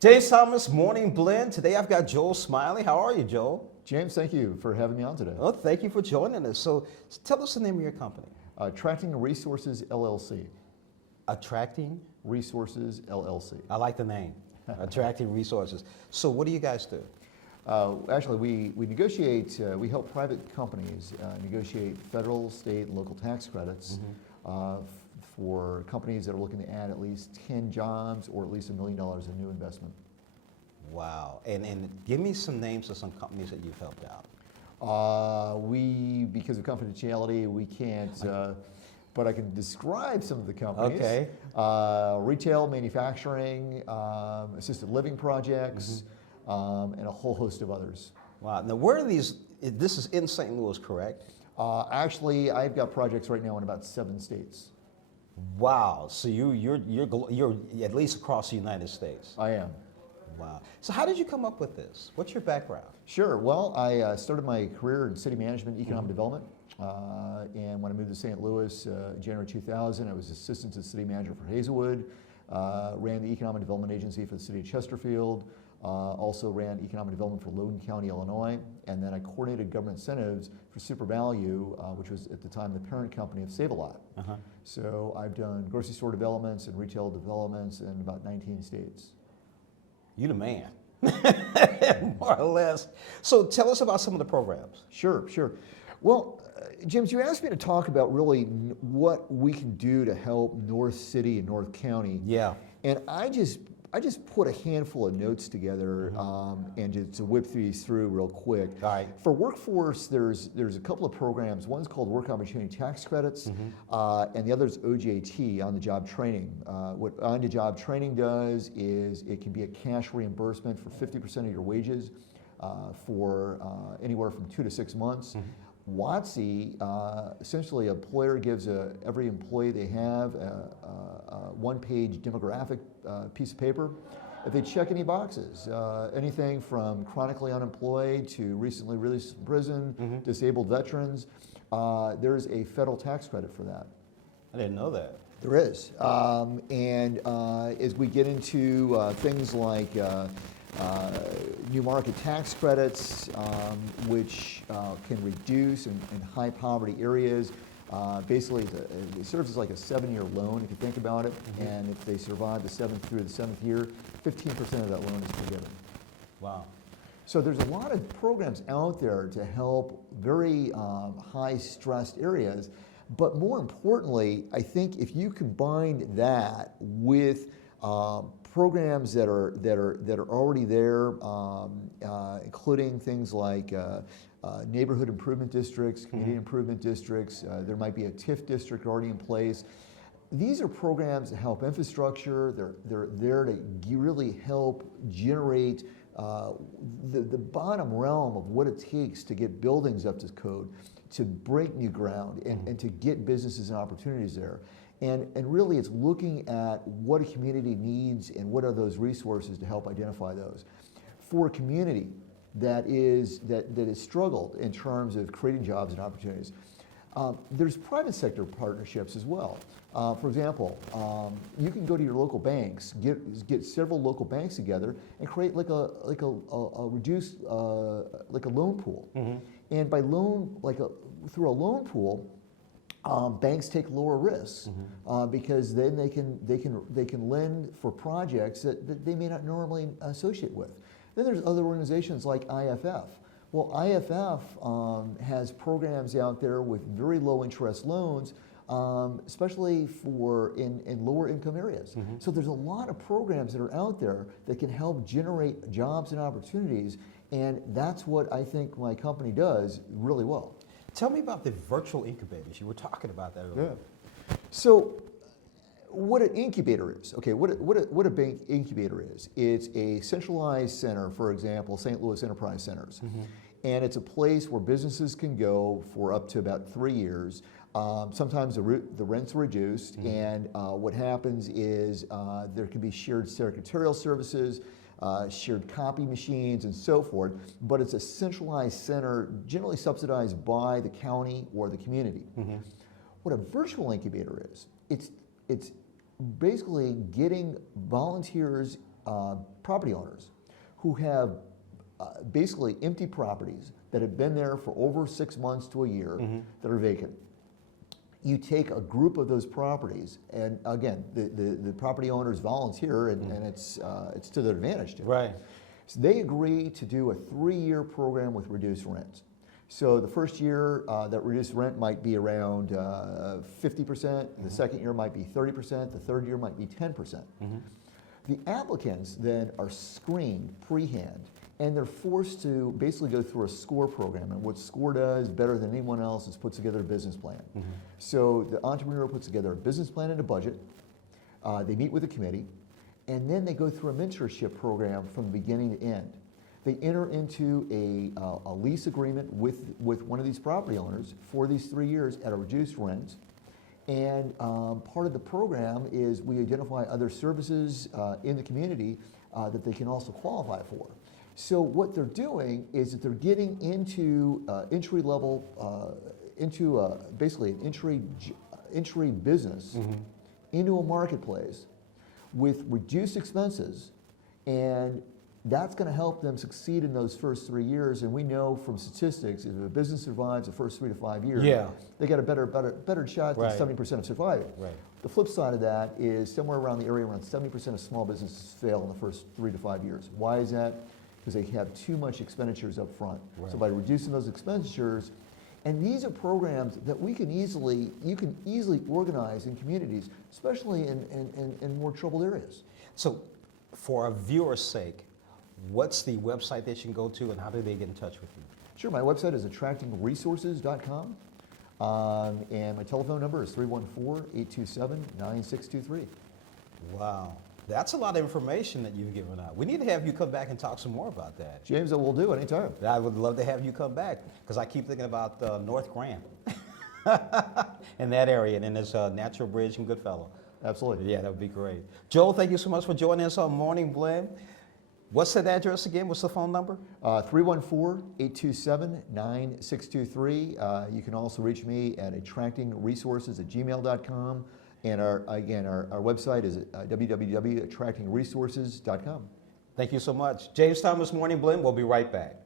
James Thomas Morning Blend. Today I've got Joel Smiley. How are you, Joel? James, thank you for having me on today. Oh, thank you for joining us. So tell us the name of your company. Attracting Resources, LLC. Attracting? Resources, LLC. I like the name. Attracting Resources. So what do you guys do? Actually, we negotiate, we help private companies negotiate federal, state, and local tax credits for companies that are looking to add at least 10 jobs or at least $1 million in new investment. Wow. And give me some names of some companies that you've helped out. Because of confidentiality, we can't, but I can describe some of the companies. Okay. Retail, manufacturing, assisted living projects, and a whole host of others. Wow. Now, where are these? This is in St. Louis, correct? Actually, I've got projects right now in about 7 states. Wow. So you're at least across the United States. I am. Wow. So how did you come up with this? What's your background? Sure. Well, I started my career in city management, economic development, and when I moved to St. Louis in January 2000, I was assistant to the city manager for Hazelwood, ran the economic development agency for the city of Chesterfield, also ran economic development for Logan County, Illinois, and then I coordinated government incentives for Super Value, which was at the time the parent company of Save-A-Lot. So I've done grocery store developments and retail developments in about 19 states. You the man, more or less. So tell us about some of the programs. Sure. Well, James, you asked me to talk about really what we can do to help North City and North County. Yeah. And I just put a handful of notes together and to whip these through real quick. All right. For workforce, there's a couple of programs. One's called Work Opportunity Tax Credits, and the other is OJT, on-the-job training. What on-the-job training does is it can be a cash reimbursement for 50% of your wages for anywhere from 2 to 6 months. WOTC, essentially an employer gives every employee they have a one-page demographic piece of paper. If they check any boxes, anything from chronically unemployed to recently released from prison, disabled veterans, there's a federal tax credit for that. I didn't know that. There is. And as we get into things like new market tax credits, which can reduce in high poverty areas. Basically, it serves as like a 7-year loan, if you think about it. And if they survive the 7th through the 7th year, 15% of that loan is forgiven. Wow. So there's a lot of programs out there to help very high-stressed areas. But more importantly, I think if you combine that with programs that are already there, including things like neighborhood improvement districts, community improvement districts. There might be a TIF district already in place. These are programs that help infrastructure. They're there to really help generate the bottom realm of what it takes to get buildings up to code, to break new ground, and to get businesses and opportunities there. And really it's looking at what a community needs and what are those resources to help identify those. For a community that is struggled in terms of creating jobs and opportunities, there's private sector partnerships as well. For example, you can go to your local banks, get several local banks together, and create like a reduced like a loan pool. And by loan, through a loan pool, banks take lower risks because then they can lend for projects that they may not normally associate with. Then there's other organizations like IFF. Well, IFF has programs out there with very low interest loans, especially for in lower income areas. So there's a lot of programs that are out there that can help generate jobs and opportunities, and that's what I think my company does really well. Tell me about the virtual incubators. You were talking about that earlier. Yeah. So what an incubator is, okay, what a bank incubator is, it's a centralized center, for example, St. Louis Enterprise Centers. And it's a place where businesses can go for up to about 3 years. Sometimes the rent's reduced, and what happens is there can be shared secretarial services, shared copy machines, and so forth, but it's a centralized center generally subsidized by the county or the community. What a virtual incubator is, it's basically getting volunteers property owners who have basically empty properties that have been there for over 6 months to a year that are vacant. You take a group of those properties, and again, the property owners volunteer, and it's to their advantage too. Right. So they agree to do a 3-year program with reduced rent. So the first year, that reduced rent might be around 50%, the second year might be 30%, the third year might be 10%. The applicants then are screened pre-hand, and they're forced to basically go through a SCORE program. And what SCORE does better than anyone else is put together a business plan. So the entrepreneur puts together a business plan and a budget. They meet with a committee, and then they go through a mentorship program from the beginning to end. They enter into a lease agreement with one of these property owners for these 3 years at a reduced rent. And part of the program is we identify other services in the community that they can also qualify for. So what they're doing is that they're getting into entry level, into basically an entry business into a marketplace with reduced expenses, and that's going to help them succeed in those first 3 years. And we know from statistics, if a business survives the first 3 to 5 years, they got a better shot than 70% of surviving. The flip side of that is somewhere around the area, around 70% of small businesses fail in the first 3 to 5 years. Why is that? Because they have too much expenditures up front. So by reducing those expenditures, and these are programs that you can easily organize in communities, especially in more troubled areas. So for a viewer's sake, what's the website they should go to, and how do they get in touch with you? Sure, my website is attractingresources.com, and my telephone number is 314-827-9623. Wow. That's a lot of information that you've given out. We need to have you come back and talk some more about that. James, I will do anytime. I would love to have you come back, because I keep thinking about North Grand in that area, and then there's Natural Bridge and Goodfellow. Absolutely. Yeah, that would be great. Joel, thank you so much for joining us on Morning Blend. What's that address again? What's the phone number? 314-827-9623. You can also reach me at attractingresources@gmail.com. And our website is www.attractingresources.com. Thank you so much. James Thomas, Morning Blend. We'll be right back.